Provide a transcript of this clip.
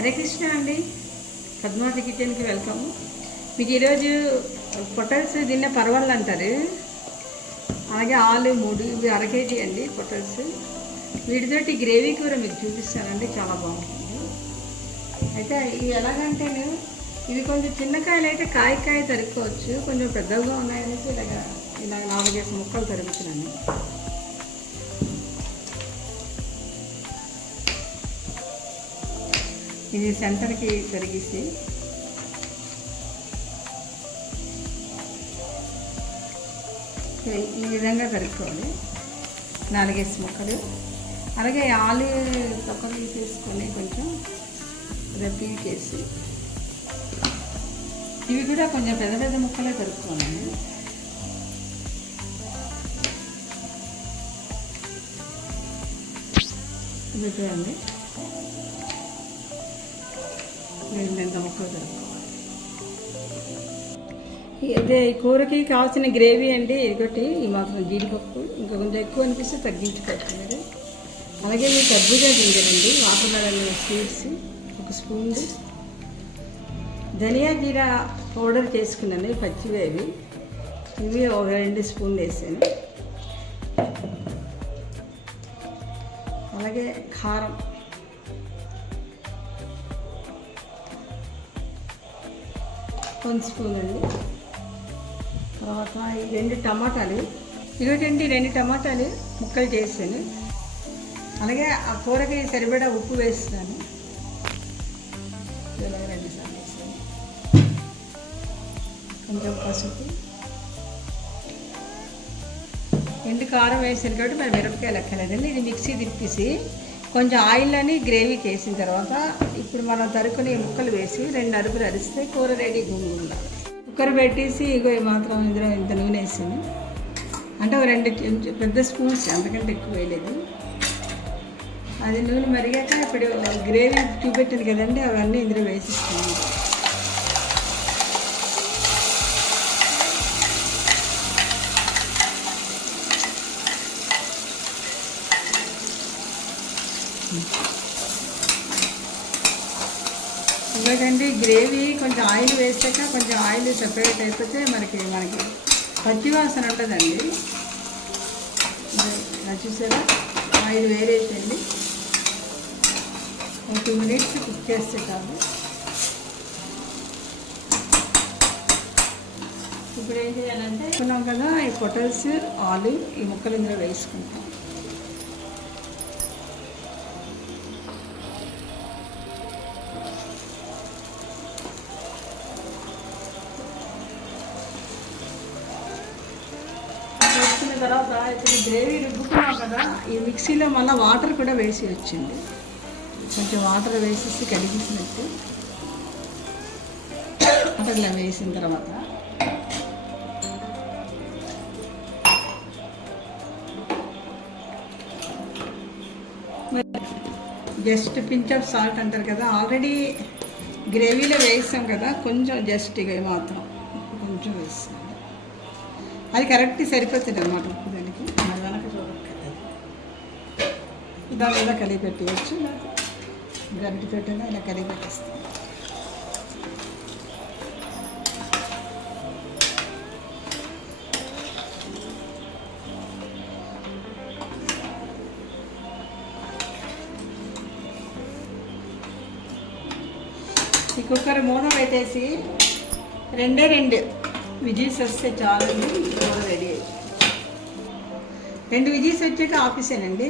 హరే కృష్ణ అండి. పద్మావతి కిచెన్కి వెల్కమ్. మీకు ఈరోజు పొటల్స్ తిన్న పర్వాలు అంటారు, అలాగే ఆలు 3 ఇవి అర కేజీ అండి పొటల్స్. వీటితోటి గ్రేవీ కూర మీకు చూపిస్తానండి, చాలా బాగుంటుంది. అయితే ఇవి ఎలాగంటే ఇవి కొంచెం చిన్నకాయలు అయితే కాయ తరుక్కోవచ్చు, కొంచెం పెద్దగా ఉన్నాయనేసి ఇలా 4-5 ముక్కలు తరుగుతున్నాను. ఇది సెంటర్కి తరిగేసి ఈ విధంగా తరుక్కోవాలి, 4-5 ముక్కలు. అలాగే ఆలు తొక్కలు తీసేసుకొని కొంచెం పీకేసి ఇవి కూడా కొంచెం పెద్ద ముక్కలే తరుక్కోవాలి. ఇది చూడండి, ఎంత ముక్కలు తరుక్కోవాలి. ఇదే కూరకి కావాల్సిన గ్రేవీ అండి. ఇదొకటి ఈ మాత్రం జీడిపప్పు, ఇంకా కొంచెం ఎక్కువ అనిపిస్తే తగ్గించుకోవచ్చు మీరు. అలాగే ఈ కర్బూజా గింజలండి, వాటర్ మెలన్ సీడ్స్ 1 స్పూన్, ధనియా జీరా పౌడర్ చేసుకున్నాను పచ్చివేవి, ఇవి 2 స్పూన్లు వేసాను. అలాగే కారం 1 స్పూన్ అండి. తర్వాత ఈ 2 టమాటాలు, ఇదొకటండి 2 టమాటాలు ముక్కలు చేసాను. అలాగే ఆ కూరకి సరిపడా ఉప్పు వేస్తున్నాను, 2 సార్లు వేసాను. కొంచెం పసుపు, ఎండు కారం వేసాను కాబట్టి మరి మిరపకాయలు ఎక్కలేదండి. ఇది మిక్సీ తిప్పేసి కొంచెం ఆయిల్ని గ్రేవీ చేసిన తర్వాత ఇప్పుడు మనం తరుకుని ముక్కలు వేసి 2 అరుపులు అరిస్తే కూర రెడీ. ఉండాలి. కుక్కర్ పెట్టేసి ఇగో మాత్రం ఇందులో ఇంత నూనె వేసాను, అంటే 2 పెద్ద స్పూన్స్, అంతకంటే ఎక్కువ వేయలేదు. అది నూనె మరిగాక ఇప్పుడు గ్రేవీ చూపెట్టాను కదండి, అవన్నీ ఇందులో వేసిస్తాను. ఇంకోటండి, గ్రేవీ కొంచెం ఆయిల్ వేసాక కొంచెం ఆయిల్ సెపరేట్ అయిపోతే మనకి పచ్చివాసన ఉంటుందండి. చూసారా, ఆయిల్ వేరైపోయింది. 2 మినిట్స్ కుక్ చేస్తే చాలు. ఇప్పుడు ఏం చేయాలంటే అనుకున్నాం కదా, ఈ పొటల్స్ ఆలు ఈ ముక్కలు ఇందులో వేసుకుంటాం. వేసుకున్న తర్వాత ఇప్పుడు గ్రేవీ రుబ్బుకున్నాం కదా, ఈ మిక్సీలో మళ్ళీ వాటర్ కూడా వేసి వచ్చింది. కొంచెం వాటర్ వేసేసి కడిగించినట్టు వాటర్లో వేసిన తర్వాత జస్ట్ పించ్ ఆఫ్ సాల్ట్ అంటారు కదా, ఆల్రెడీ గ్రేవీలో వేసాం కదా, కొంచెం జస్ట్ ఇక మాత్రం కొంచెం వేస్తాం. అది కరెక్ట్ సరిపోతుంది అన్నమాట ఉప్పు దానికి. మరి వెనక చూడక్కర్లేదు, దాని మీద కలిపి పెట్టవచ్చు, గరిటె పెట్టినా ఇలా కలిపి పెట్టేస్తాం. ఈ కుక్కర్ మూత పెట్టేసి 2 విజిల్స్ వస్తే చాలండి, కూర రెడీ అయ్యి. 2 విజిల్స్ వచ్చాక ఆపేసానండి.